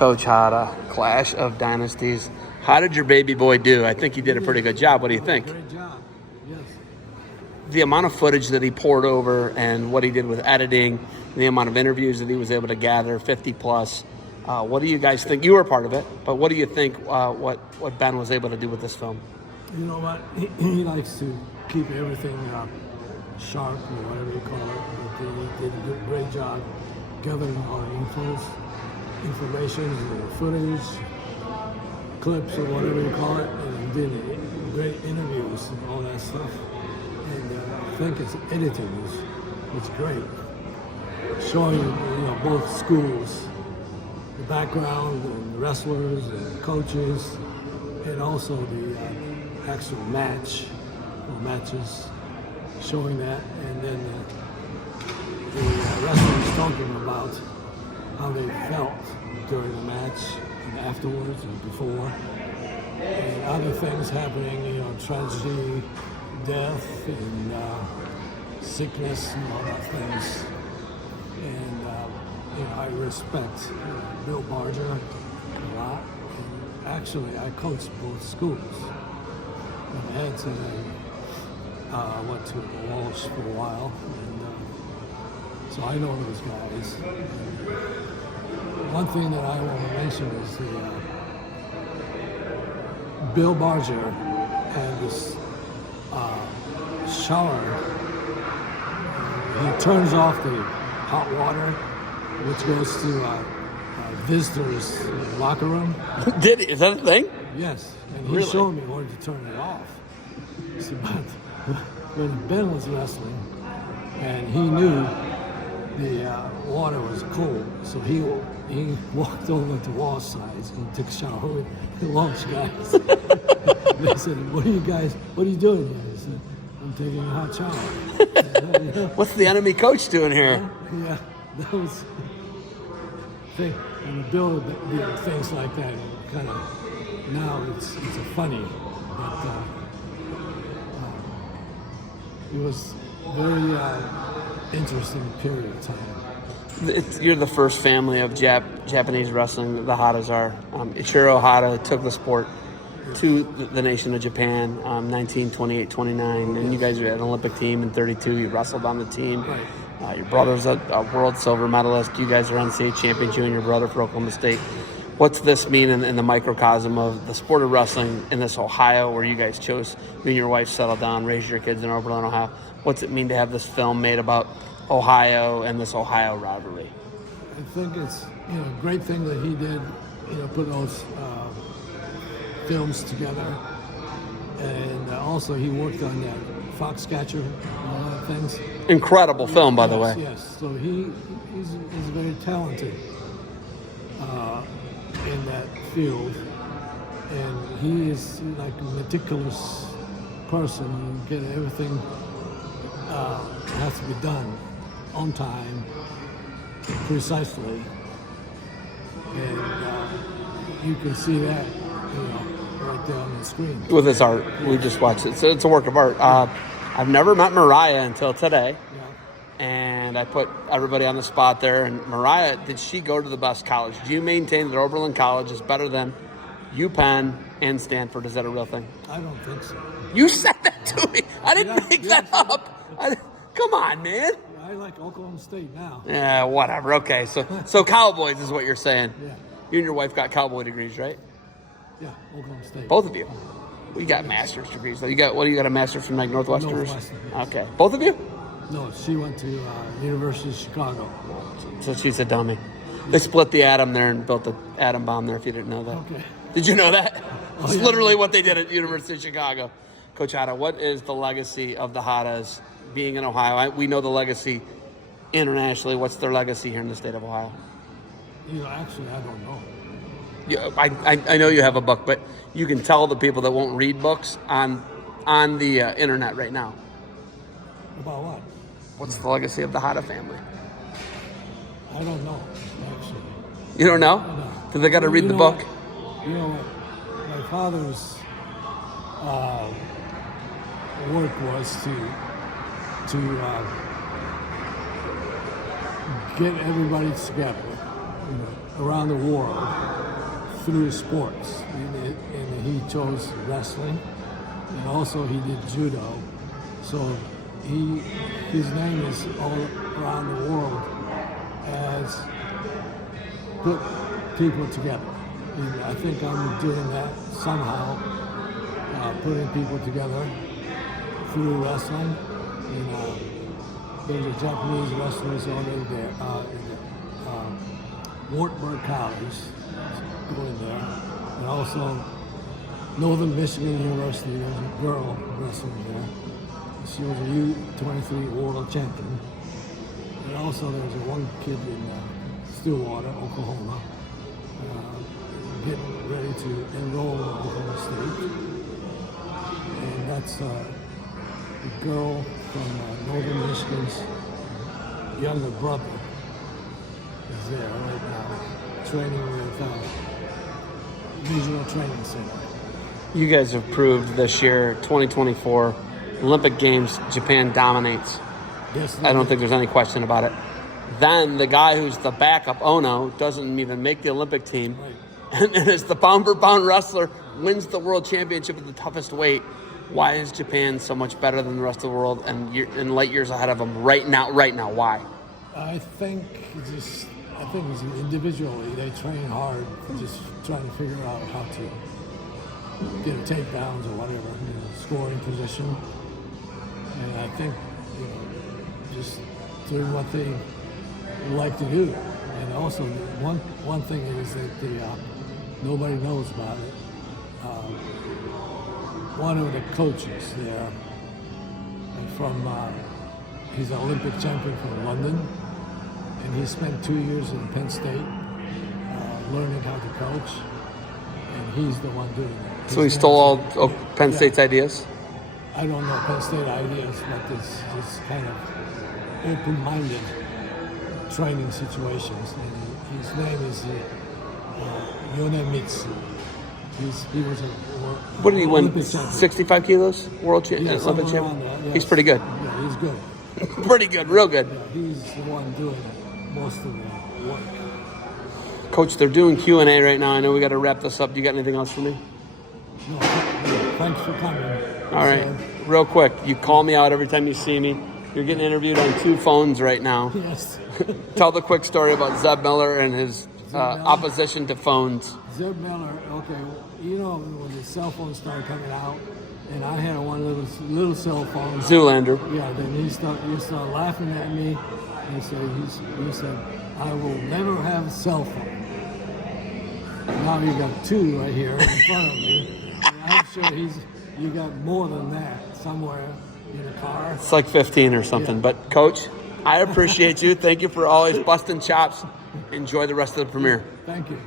Coach Hada, Clash of Dynasties. How did your baby boy do? I think he did a pretty good job. What do you think? Great job, yes. The amount of footage that he poured over and what he did with editing, the amount of interviews that he was able to gather, 50 plus. What do you guys think? You were part of it, but what do you think what Ben was able to do with this film? You know what? He likes to keep everything sharp, or whatever you call it. But he did a great job gathering all the information, footage, clips, or whatever you call it, and did great interviews and all that stuff. And I think its editing was great, showing both schools, the background and the wrestlers and the coaches, and also the actual matches, showing that, and then the wrestlers talking about how they felt during the match and afterwards and before, and other things happening, tragedy, death, and sickness, and all that things. And I respect Bill Barger a lot. And actually, I coached both schools. I had to. I went to Walsh for a while, and so I know those guys. One thing that I want to mention is Bill Barger had this shower. He turns off the hot water, which goes to visitors' locker room. Did he? Is that a thing? Yes, and he Really? showed me where to turn it off. So, but when Ben was wrestling, and he knew the water was cold, so he walked over to Walsh sides and took a shower with the Walsh guys. They said, what are you doing here? He said, I'm taking a hot shower. What's the enemy coach doing here? Yeah, that was thing. And Bill did things like that. Kind of now it's a funny, but it was very interesting period of time. You're the first family of Japanese wrestling. The Hadas are. Ichiro Hada took the sport to the nation of Japan, 1928, 29, and you guys are an Olympic team in 32. You wrestled on the team. Right. Your brother's a world silver medalist. You guys are NCAA champions, you and your brother, for Oklahoma State. What's this mean in the microcosm of the sport of wrestling in this Ohio, where you guys chose, you and your wife settled down, raised your kids in Oberlin, Ohio? What's it mean to have this film made about Ohio and this Ohio rivalry? I think it's a great thing that he did, put those films together, and also he worked on that Foxcatcher things. Incredible film, by the way. Yes, so he's very talented in that field, and he is like a meticulous person. Get everything has to be done on time, precisely, and you can see that right there on the screen. With his art, we just watched it. So it's a work of art. I've never met Mariah until today. And I put everybody on the spot there. And Mariah, did she go to the best college? Do you maintain that Oberlin College is better than UPenn and Stanford? Is that a real thing? I don't think so. You said that to me. I didn't make that up. Come on, man. I like Oklahoma State now. Yeah, whatever. Okay, so Cowboys is what you're saying. Yeah. You and your wife got Cowboy degrees, right? Yeah, Oklahoma State. Both of you. We got master's degrees. So you got a master's from like Northwestern? Northwestern, yes. Okay. Both of you? No, she went to University of Chicago. So she's a dummy. They split the atom there and built the atom bomb there, if you didn't know that. Okay. Did you know that? It's yeah. literally what they did at University of Chicago. Coach Hada, what is the legacy of the Hadas being in Ohio? We know the legacy internationally. What's their legacy here in the state of Ohio? Actually, I don't know. Yeah, I know you have a book, but you can tell the people that won't read books on the internet right now. About what? What's the legacy of the Hada family? I don't know, actually. You don't know? No. Do they got to read the book? You know what? My father's work was to get everybody together around the world through sports, and he chose wrestling, and also he did judo. So his name is all around the world as put people together. And I think I'm doing that somehow, putting people together through wrestling. And there's a Japanese wrestlers already there in Wartburg College, going there, and also Northern Michigan University. There's a girl wrestling there. She was a U23 world champion. And also there's one kid in Stillwater, Oklahoma, getting ready to enroll in Oklahoma State. And that's a girl from Northern Michigan's younger brother is there right now, training with Regional Training Center. You guys have proved this year, 2024, Olympic Games, Japan dominates. Yes, I don't think there's any question about it. Then the guy who's the backup, Ono, doesn't even make the Olympic team. right. And is the pound-for-pound wrestler, wins the world championship at the toughest weight. Why is Japan so much better than the rest of the world and light years ahead of them right now? Why? I think it's individually they train hard, just trying to figure out how to get a takedowns or whatever, scoring position. And I think just doing what they like to do. And also one thing is that nobody knows about it. One of the coaches there he's an Olympic champion from London, and he spent 2 years in Penn State learning how to coach, and he's the one doing it. So he stole all Penn State's ideas? I don't know Penn State ideas, but it's kind of open-minded training situations. And his name is Yonemitsu. He was a What did he win? Olympic champion. 65 kilos? World Yeah, Olympic somewhere around champion? there, yes. He's pretty good. Yeah, he's good. Pretty good, real good. Yeah, he's the one doing most of the work. Coach, they're doing Q&A right now. I know we got to wrap this up. Do you got anything else for me? No, thanks for coming. All right. Real quick, you call me out every time you see me. You're getting interviewed on 2 phones right now. Yes. Tell the quick story about Zeb Miller and his opposition to phones. Zeb Miller, okay, when the cell phones started coming out, and I had one little cell phone. Zoolander. Yeah, then he started laughing at me, and he said, I will never have a cell phone. Now you got 2 right here in front of me, and I'm sure you got more than that somewhere in the car. It's like 15 or something. Yeah. But, Coach, I appreciate you. Thank you for always busting chops. Enjoy the rest of the premiere. Thank you.